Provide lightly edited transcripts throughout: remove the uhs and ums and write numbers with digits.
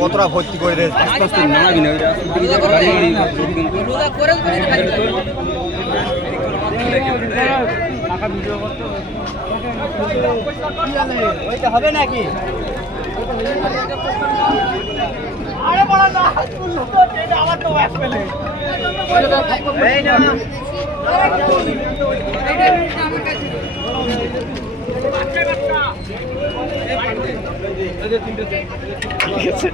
কতটা ভর্তি করে দিয়েছে আস্তে আস্তে নামাবি না হবে নাকি আরে বড় না আমার তো ব্যাস পেলে এই না ঠিক আছে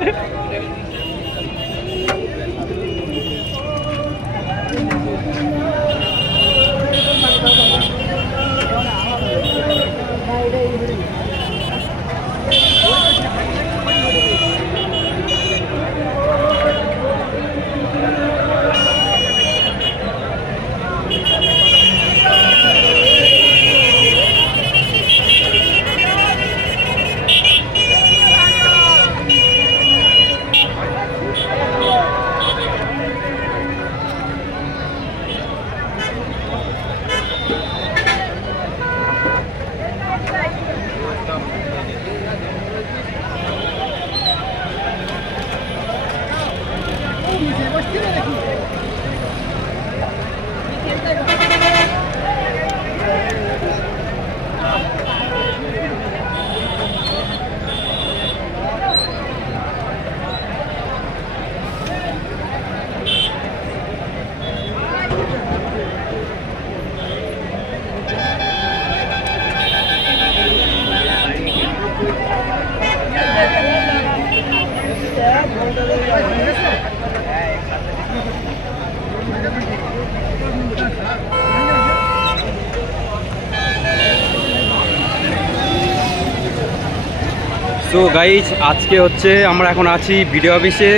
তো গাইজ আজকে হচ্ছে আমরা এখন আছি বিডিও অফিসে।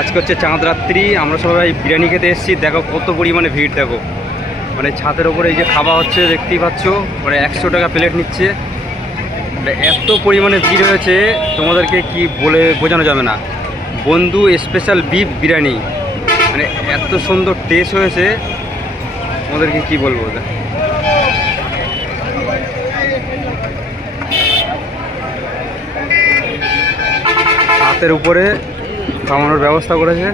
আজকে হচ্ছে চাঁদ রাত্রি, আমরা সবাই বিরিয়ানি খেতে এসেছি। দেখো কত পরিমাণে ভিড়, দেখো মানে ছাদের ওপরে এই যে খাওয়া হচ্ছে দেখতেই পাচ্ছ, মানে 100 টাকা প্লেট নিচ্ছে। এত পরিমাণে ভিড় হয়েছে তোমাদেরকে কি বলে বোঝানো যাবে না। বন্ধু স্পেশাল বিফ বিরিয়ানি, মানে এত সুন্দর টেস্ট হয়েছে তোমাদেরকে কি বলবো। হাতের উপরে খাওয়ানোর ব্যবস্থা করেছে।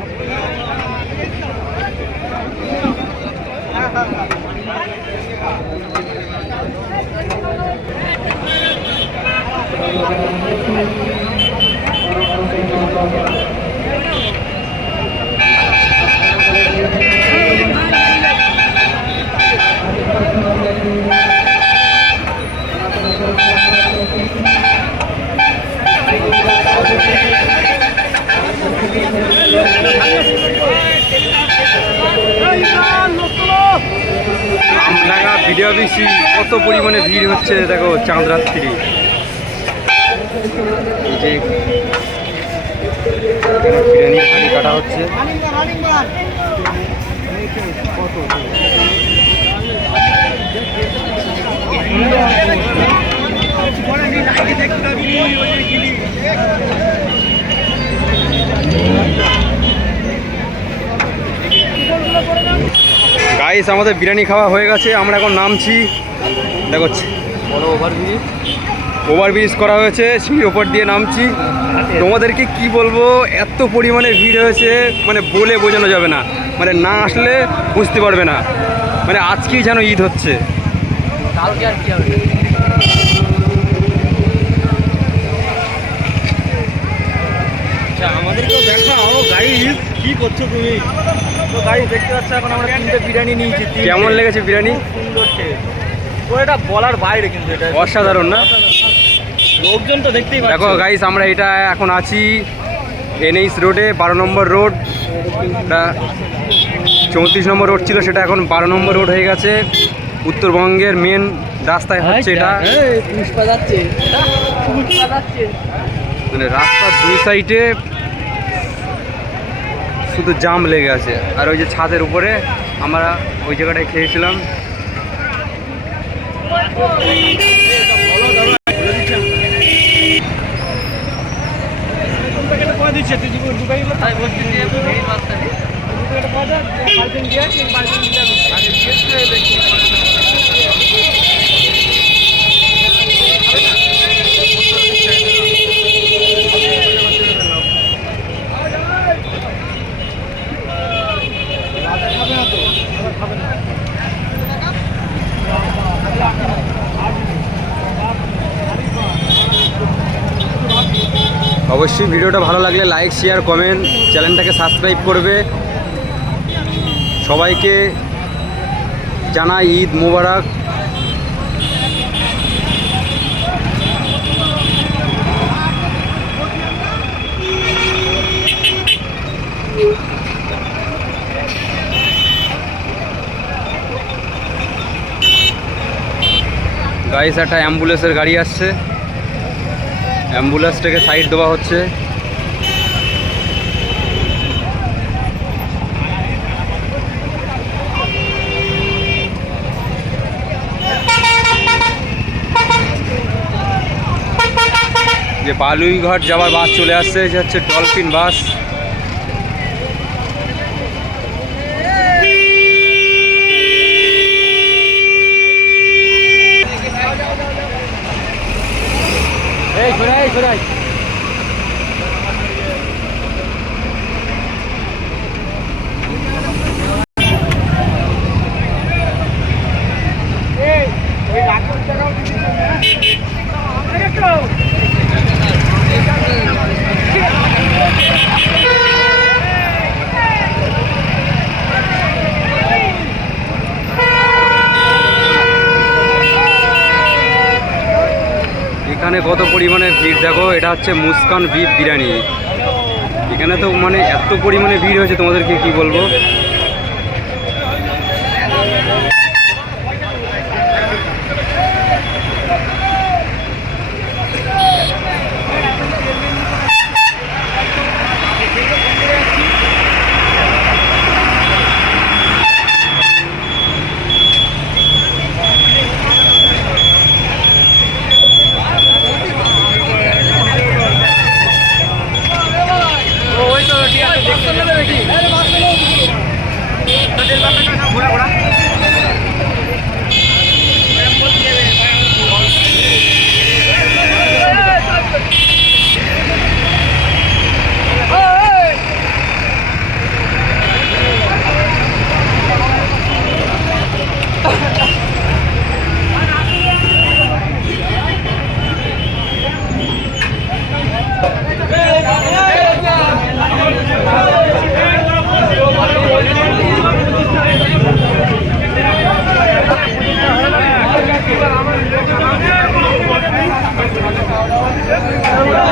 আমডাঙ্গা বিডিও অফিসে কত পরিমাণে ভিড় হচ্ছে দেখো চাঁদ রাত্রি। বিরিয়ানি হাঁড়ি কাটা হচ্ছে। গাইস আমাদের বিরিয়ানি খাওয়া হয়ে গেছে, আমরা এখন নামছি। দেখো বড় ওভারব্রিজ করা হয়েছে, সিঁড়ির ওপর দিয়ে নামছি। তোমাদেরকে কি বলবো, এত পরিমাণে ভিড় হয়েছে মানে বলে বোঝানো যাবে না, মানে না আসলে বুঝতে পারবে না। মানে আজকেই যেন ঈদ হচ্ছে। কালকে আর কি হবে। আচ্ছা আমাদেরকেও দেখাও গাইস, কি করছো তুমি? তো গাইস দেখতে পাচ্ছ এখন আমরা 3টে বিরিয়ানি নিয়েছি। কেমন লেগেছে বিরিয়ানি? সুন্দর টেস্ট, এটা বলার বাইরে, কিন্তু এটা অসাধারণ না? লোকজন তো দেখতেই পাচ্ছ। দেখো গাইস আমরা এটা এখন আছি NH রোডে, 12 নম্বর রোড। এটা 34 নম্বর রোড ছিল, সেটা এখন 12 নম্বর রোড হয়ে গেছে। উত্তরবঙ্গের মেন রাস্তায় হচ্ছে এটা। মানে রাস্তার দুই সাইডে শুধু জাম লেগে আছে। আর ওই যে ছাদের উপরে আমরা ওই জায়গাটায় খেয়েছিলাম। অবশ্যই ভিডিওটা ভালো লাগলে লাইক শেয়ার কমেন্ট, চ্যানেলটাকে সাবস্ক্রাইব করবে। সবাইকে জানাই ঈদ মোবারক। গাইস একটা অ্যাম্বুলেন্সের গাড়ি আসছে, অ্যাম্বুলেন্সটাকে সাইড দেওয়া হচ্ছে। যে বালুইঘাট যাওয়ার বাস চলে আসছে, যে হচ্ছে ডলফিন বাস। এই ঘোরাই ঘোরাই এখানে কত পরিমাণে ভিড় দেখো, এটা হচ্ছে মুস্কান বিফ বিরিয়ানি। এখানে তো মানে এত পরিমাণে ভিড় হয়েছে তোমাদেরকে কি বলবো।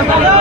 Vamos,